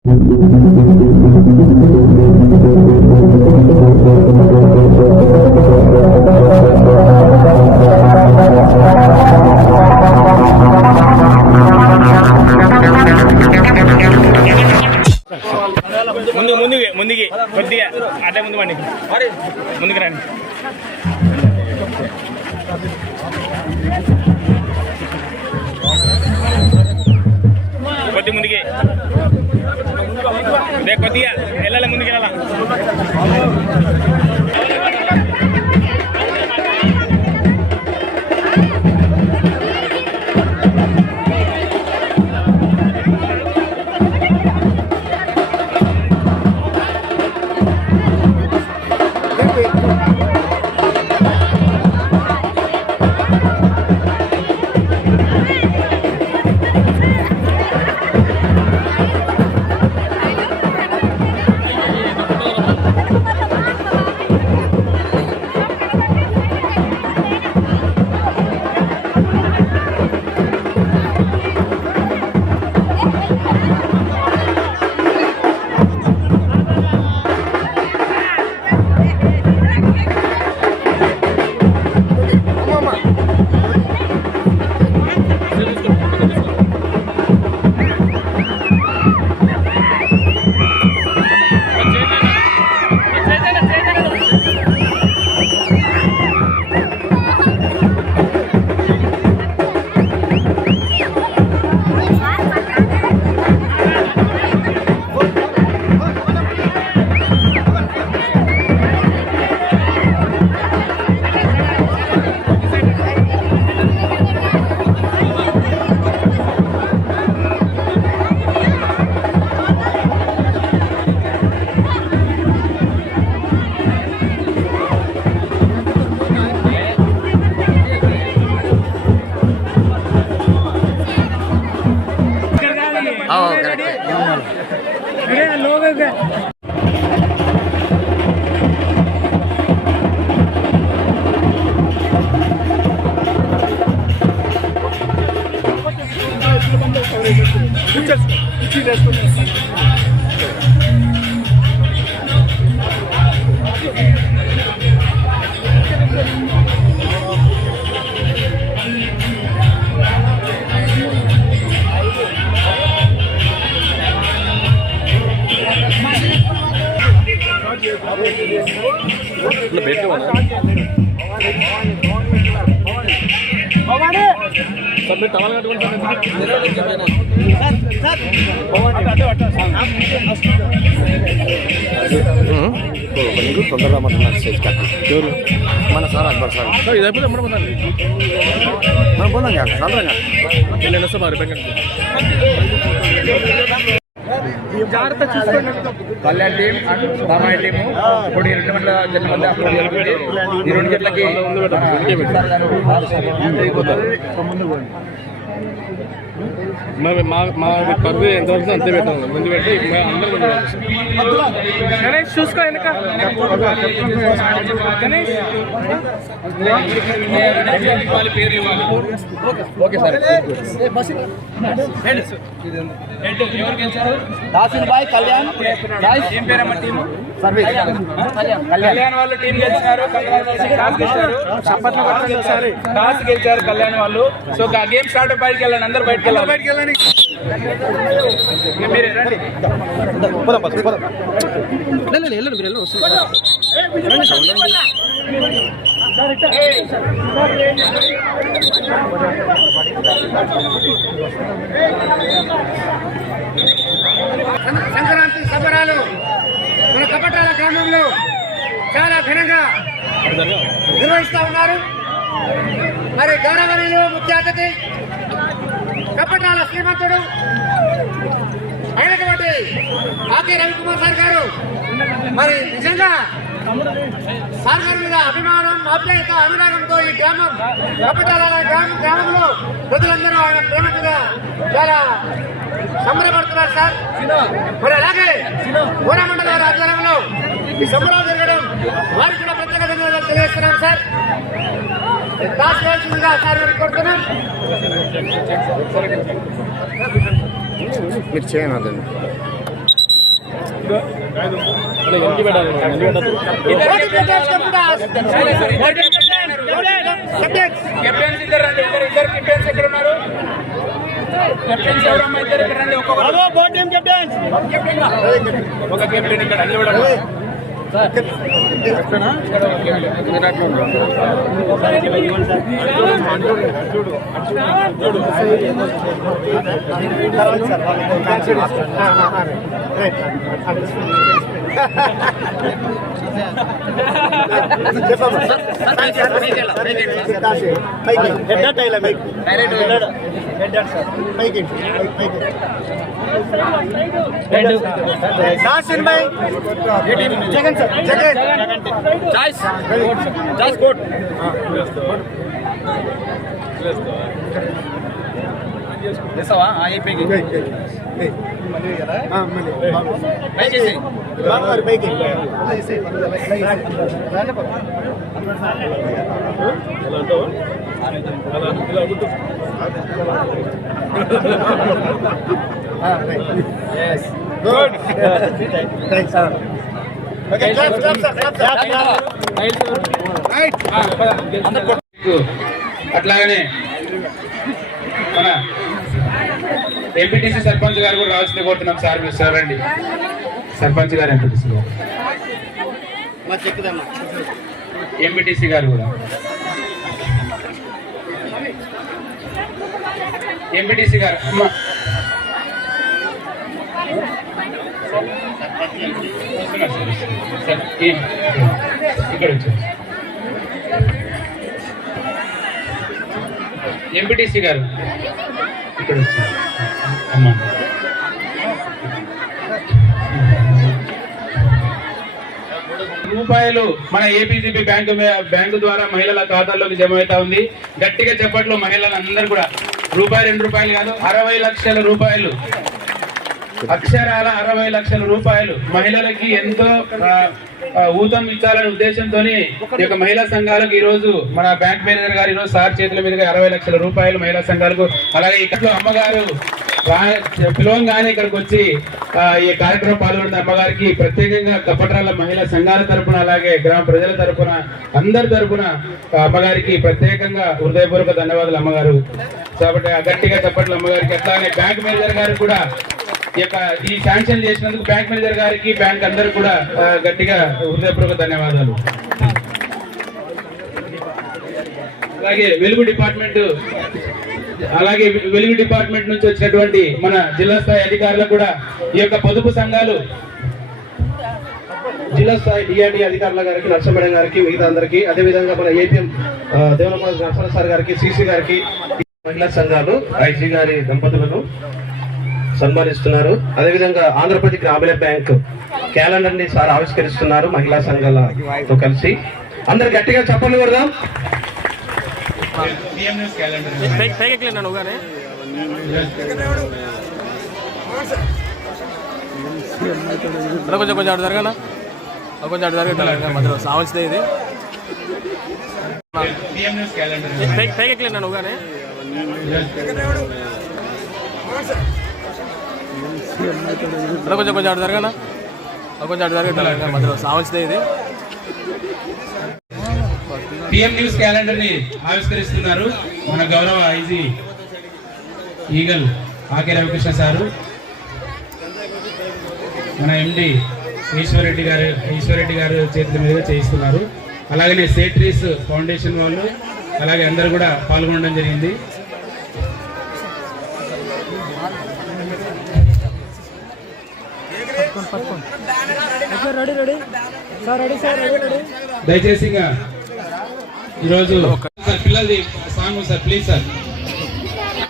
ముందుకి కొద్దిగా అట్లా ముందు పండి ముందుకు రండి. కొద్ది ముందుకి కొద్దిగా వెళ్ళాలి, ముందుకు వెళ్ళాలా. తొందరగా మన సార్ అక్బర్ సార్ ఇదైపోతే మనం పోదాం జాగ్రత్త చూసుకోండి. కళ్యాణ్ టీం అండ్ బామాయి టీము ఇప్పుడు ఈ 2 గంటల జట్ల మధ్య అప్పుడు జరుగుతుంది. ఈ 2 జట్లకి మా పరువు ఎంతవరకు అంతే పెట్టాము. ముందు పెట్టి అందరూ గణేష్ చూసుకో వెనక. Ganesh okay sir. ఎవరు గెలిచారు? దాసిల్ బాయ్ కళ్యాణ్. ఏం పేరమ్మ టీము? కళ్యాణ్ వాళ్ళు టీం గెలిచారు. టాస్ గెలిచారు కళ్యాణ్ వాళ్ళు. సో గేమ్ స్టార్ట్ బయటకు వెళ్ళండి, అందరూ బయటకు వెళ్ళండి. మీరు రండి. సంక్రాంతి సంబరాలు మన కపటాల గ్రామంలో చాలా ఘనంగా నిర్వహిస్తూ ఉన్నారు. మరి గౌరవనీయులు ముఖ్య అతిథి కపటాల శ్రీమంతుడు అయినటువంటి ఆకే రవికుమార్ సార్ గారు మరి నిజంగా సార్ గారి మీద అభిమానం, ఆప్యాయత, అనురాగంతో ఈ గ్రామం కపటాల గ్రామంలో ప్రజలందరూ ఆయన ప్రేమ మీద చాలా సంబరపడుతున్నారు సార్. మరి అలాగే కోరమండల వారి ఆధ్వర్యంలో ఈ సంబరాలు జరగడం వారికి కూడా ప్రత్యేక ధన్యవాదాలు తెలియజేస్తున్నాం సార్. టాస్ వేయాల్సిందిగా సార్ గారికి కోరుతున్నాం. మీరు చేయండి. ఎంకి పెట్టాలి ముందు పెట్టదు కెప్టెన్స్ ఇద్దరు రండి, ఇద్దరు కెప్టెన్స్ ఎక్కడ ఉన్నారు? కెప్టెన్స్ ఎవరమ్మా? ఇద్దరు ఇక్కడ రండి. ఒక కెప్టెన్ ఇక్కడ అన్ని కూడా Jagan sir Jagan choice quote చేస్తావా? అయిపోయి గుడ్. అట్లాగనే మన ఎంపీటీసీ సర్పంచ్ గారు కూడా రావాల్సింది కోరుతున్నాం సార్. మీరు సార్ రండి. సర్పంచ్ గారు ఎంపీటీసీ గారు కూడా ఎంపీటీసీ గారు అమ్మ ఇక్కడ వచ్చారు. ఎంపీటీసీ గారు ఇక్కడ వచ్చారు. అమ్మా రూపాయలు మన ఏపీజీపీ బ్యాంకు ద్వారా మహిళల ఖాతాల్లోకి జమ అవుతా ఉంది. గట్టిగా చెప్పట్లో మహిళలు అందరూ కూడా రూపాయి 2 రూపాయలు కాదు 60 లక్షల రూపాయలు, అక్షరాల 60 లక్షల రూపాయలు మహిళలకి ఎంతో ఊతం ఇచ్చాలనే ఉద్దేశంతో ఈ యొక్క మహిళా సంఘాలకు ఈ రోజు మన బ్యాంక్ మేనేజర్ గారు ఈరోజు సార్ చేతుల మీదుగా 60 లక్షల రూపాయలు మహిళా సంఘాలకు, అలాగే ఇక్కడ అమ్మగారు పిలవంగానే ఇక్కడికి వచ్చి ఈ కార్యక్రమం పాల్గొన్న అమ్మగారికి ప్రత్యేకంగా కపట్రాల మహిళా సంఘాల తరపున అలాగే గ్రామ ప్రజల తరపున అందరి తరపున అమ్మగారికి ప్రత్యేకంగా హృదయపూర్వక ధన్యవాదాలు అమ్మగారు. కాబట్టి గట్టిగా చెప్పట్ల అమ్మగారికి. అట్లానే బ్యాంక్ మేనేజర్ గారు కూడా ఈ శాంక్షన్ చేసినందుకు బ్యాంక్ మేనేజర్ గారికి బ్యాంక్ అందరికి కూడా గట్టిగా హృదయపూర్వక ధన్యవాదాలు. అలాగే వెలుగు డిపార్ట్మెంట్ నుంచి వచ్చినటువంటి మన జిల్లా స్థాయి అధికారులకు కూడా ఈ యొక్క పొదుపు సంఘాలు జిల్లా స్థాయి డిఆర్డీ అధికారుల గారికి, నరసింహ గారికి, మిగతా అందరికీ, అదేవిధంగా మన ఏపీఎం దేవనపల్లి నరసింహ సార్ గారికి, సిసి గారికి, మహిళా సంఘాలు ఐజీ గారి దంపతులను సన్మానిస్తున్నారు. అదేవిధంగా ఆంధ్రప్రదేశ్ గ్రామీణ బ్యాంక్ క్యాలెండర్ ని సార్ ఆవిష్కరిస్తున్నారు మహిళా సంఘాలతో కలిసి. అందరు గట్టిగా చెప్పండి కొడదాం. కొంచెం కొంచెం అటు జరగనా, కొంచెం అటు జరగ మధ్యలో సావచ్చుదే ఇది నువ్వుగానే కొంచెం కొంచెం అటు జరగనా, కొంచెం అటు జరగ మధ్యలో సావచ్చుదే ఇది. పిఎం న్యూస్ క్యాలెండర్ ని ఆవిష్కరిస్తున్నారు మన గౌరవ ఐజీ ఈగల్ ఆకే రవికృష్ణ సారు, మన ఎండి ఈశ్వరెడ్డి గారు చేతుల మీదుగా చేయిస్తున్నారు. అలాగనే సేట్రీస్ ఫౌండేషన్ వాళ్ళు అలాగే అందరూ కూడా పాల్గొనడం జరిగింది. దయచేసి ఈరోజు పిల్లలది సాంగ్ సార్ ప్లీజ్ సార్.